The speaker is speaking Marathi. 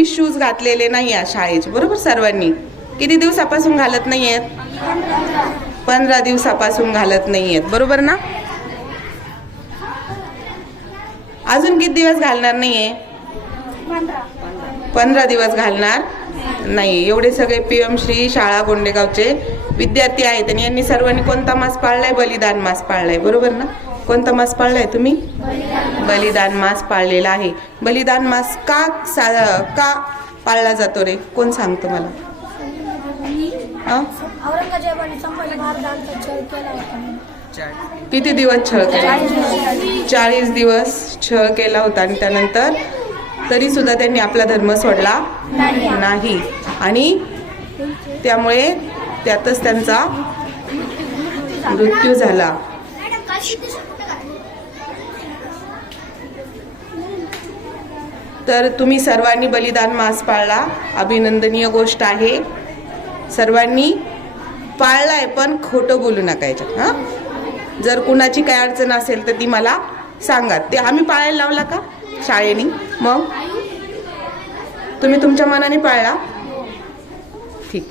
कोणी शूज घातलेले नाही आहे शाळेचे. बरोबर सर्वांनी? किती दिवसापासून घालत नाही आहेत पंधरा दिवसापासून घालत नाही आहेत बरोबर ना? अजून किती दिवस घालणार नाहीये? पंधरा दिवस घालणार नाही एवढे सगळे पी एम श्री शाळा गोंडेगावचे विद्यार्थी आहेत आणि यांनी सर्वांनी कोणता मास पाळलाय? बलिदान मास पाळलाय. बरोबर ना? कोणता मास पाळलाय तुम्ही? बलिदान मास पाळलेला आहे. बलिदान मास का सा का पाळला जातो रे? कोण सांगतो मला. किती दिवस छळ केला? चाळीस दिवस छळ केला होता आणि त्यानंतर तरी सुद्धा त्यांनी आपला धर्म सोडला नाही. आणि त्यामुळे त्यातच त्यांचा मृत्यू झाला. तर तुम्ही सर्वांनी बलिदान मास पाळला. अभिनंदनीय गोष्ट आहे. सर्वांनी पाळलाय पण खोटं बोलू नका याच्यात हां? जर कुणाची काय अडचण असेल तर ती मला सांगा. ते आम्ही पाळायला लावला का? शाळेने. मग? तुम्ही तुमच्या मनाने पाळला? ठीक.